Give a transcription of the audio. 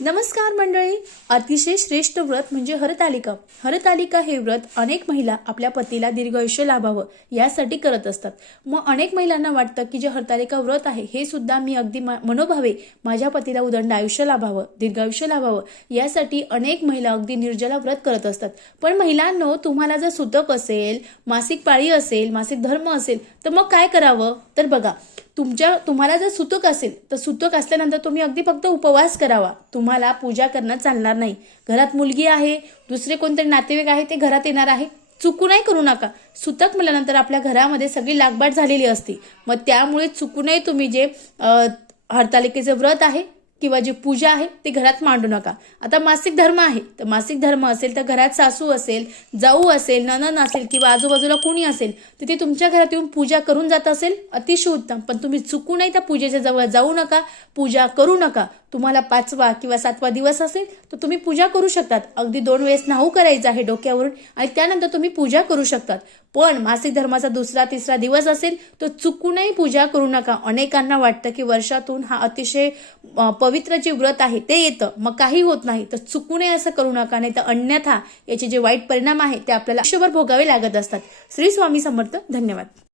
नमस्कार मंडळी. अतिशय श्रेष्ठ व्रत म्हणजे हरतालिका. हरतालिका हे व्रत अनेक महिला आपल्या पतीला दीर्घायुष्य लाभावं यासाठी करत असतात. मग अनेक महिलांना वाटतं की जे हरतालिका व्रत आहे हे सुद्धा मी अगदी मनोभावे माझ्या पतीला उदंड आयुष्य लाभावं, दीर्घायुष्य लाभावं यासाठी अनेक महिला अगदी निर्जला व्रत करत असतात. पण महिलांनो, तुम्हाला जर सुतक असेल, मासिक पाळी असेल, मासिक धर्म असेल तर मग काय करावं? तर बघा, तुम्हाला जर सुतक असेल तर सुतक असल्यानंतर तुम्ही अगदी फक्त उपवास करावा. तुम्हाला पूजा करणं चालणार नाही. घरात मुलगी आहे, दुसरे कोणतरी नातेवाईक आहे ते घरात येणार आहे, चुकूनही करू नका. सुतक म्हटल्यानंतर आपल्या घरामध्ये सगळी लागबाट झालेली असते. मग त्यामुळे चुकूनही तुम्ही जे हरतालिकेचं व्रत आहे किंवा जी पूजा आहे ते घरात मांडू नका. आता मासिक धर्म आहे तर मासिक धर्म असेल तर घरात सासू असेल, जाऊ असेल, नणंद असेल किंवा आजूबाजूला कोणी असेल तर ती तुमच्या घरात येऊन पूजा करून जात असेल, अतिशय उत्तम. पण तुम्ही चुकूनही त्या पूजेच्या जवळ जाऊ नका, पूजा करू नका. तुम्हाला 5वा किंवा 7वा दिवस असेल तर तुम्ही पूजा करू शकतात. अगदी 2 वेळेस न्हाऊ करायचं आहे डोक्यावरून आणि त्यानंतर तुम्ही पूजा करू शकतात. पण मासिक धर्माचा 2रा 3रा दिवस असेल तर चुकूनही पूजा करू नका. अनेकांना वाटतं की वर्षातून हा अतिशय पवित्र जे व्रत आहे ते येतं, मग काही होत नाही, तर चुकूनही असं करू नका. नाही तर अन्यथा याचे जे वाईट परिणाम आहे ते आपल्याला आयुष्यभर भोगावे लागत असतात. श्री स्वामी समर्थ. धन्यवाद.